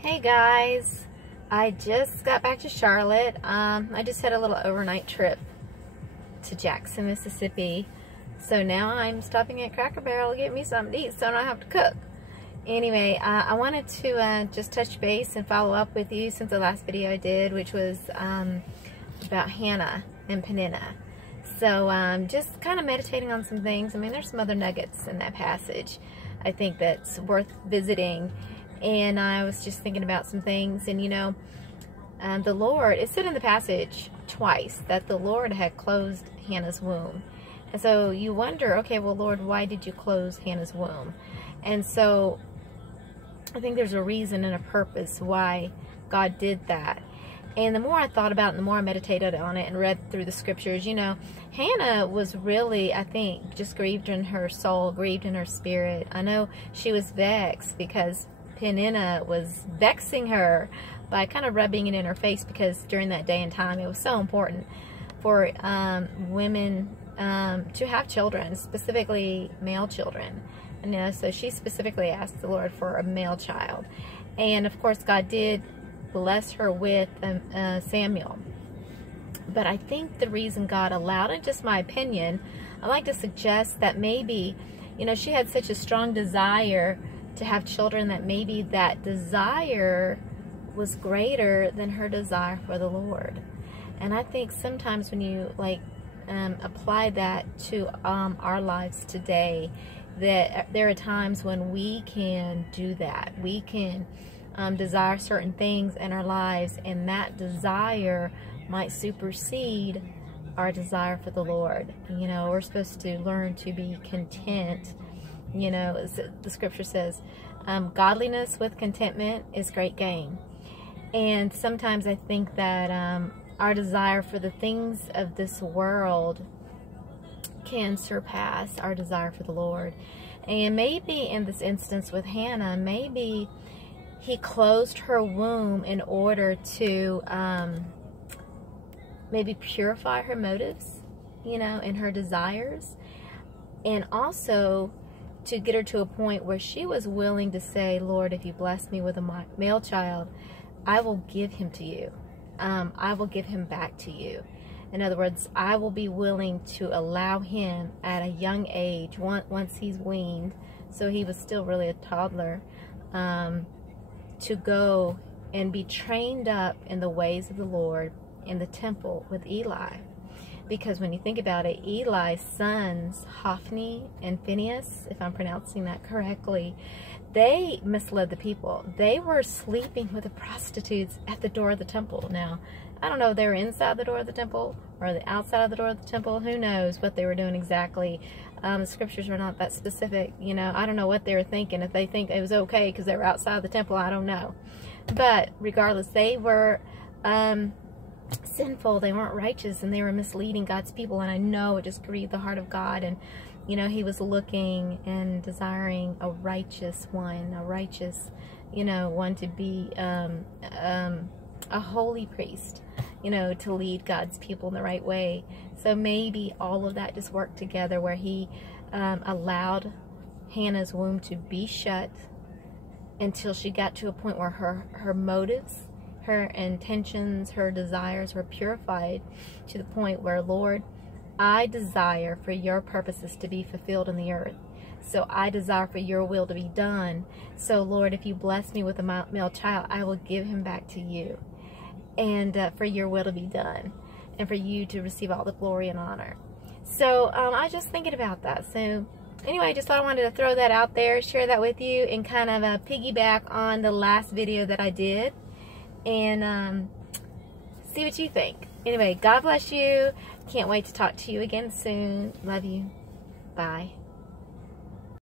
Hey guys, I just got back to Charlotte. I just had a little overnight trip to Jackson, Mississippi. So now I'm stopping at Cracker Barrel to get me something to eat so I don't have to cook. Anyway, I wanted to just touch base and follow up with you since the last video I did, which was about Hannah and Peninnah. So just kind of meditating on some things. I mean, there's some other nuggets in that passage I think that's worth visiting. And I was just thinking about some things, and you know, the Lord, it said in the passage twice that the Lord had closed Hannah's womb. And so you wonder, okay, well, Lord, why did you close Hannah's womb? And so I think there's a reason and a purpose why God did that. And the more I thought about it, the more I meditated on it and read through the scriptures, you know, Hannah was really, I think, just grieved in her soul, grieved in her spirit. I know she was vexed because Peninnah was vexing her by kind of rubbing it in her face, because during that day and time it was so important for women to have children, specifically male children. And you know, so she specifically asked the Lord for a male child, and of course God did bless her with Samuel. But I think the reason God allowed it, just my opinion, I like to suggest that maybe, you know, she had such a strong desire to have children that maybe that desire was greater than her desire for the Lord. And I think sometimes when you like apply that to our lives today, that there are times when we can do that. We can desire certain things in our lives, and that desire might supersede our desire for the Lord. You know, we're supposed to learn to be content. You know, the scripture says, godliness with contentment is great gain. And sometimes I think that our desire for the things of this world can surpass our desire for the Lord. And maybe in this instance with Hannah, maybe he closed her womb in order to maybe purify her motives, you know, and her desires, and also to get her to a point where she was willing to say, Lord, if you bless me with a male child, I will give him to you. I will give him back to you. In other words, I will be willing to allow him at a young age, once he's weaned, so he was still really a toddler, to go and be trained up in the ways of the Lord in the temple with Eli. Because when you think about it, Eli's sons, Hophni and Phinehas, if I'm pronouncing that correctly, they misled the people. They were sleeping with the prostitutes at the door of the temple. Now, I don't know if they were inside the door of the temple or the outside of the door of the temple. Who knows what they were doing exactly. The scriptures are not that specific. You know, I don't know what they were thinking. If they think it was okay because they were outside the temple, I don't know. But regardless, they were sinful, they weren't righteous, and they were misleading God's people. And I know it just grieved the heart of God. And you know, he was looking and desiring a righteous one, a righteous, you know, one to be a holy priest, you know, to lead God's people in the right way. So maybe all of that just worked together, where he allowed Hannah's womb to be shut until she got to a point where her motives, her intentions, her desires were purified to the point where, Lord, I desire for your purposes to be fulfilled in the earth. So I desire for your will to be done. So Lord, if you bless me with a male child, I will give him back to you. And for your will to be done. And for you to receive all the glory and honor. So I was just thinking about that. So anyway, I just thought I wanted to throw that out there, share that with you, and kind of piggyback on the last video that I did. And see what you think. Anyway, God bless you. Can't wait to talk to you again soon. Love you. Bye.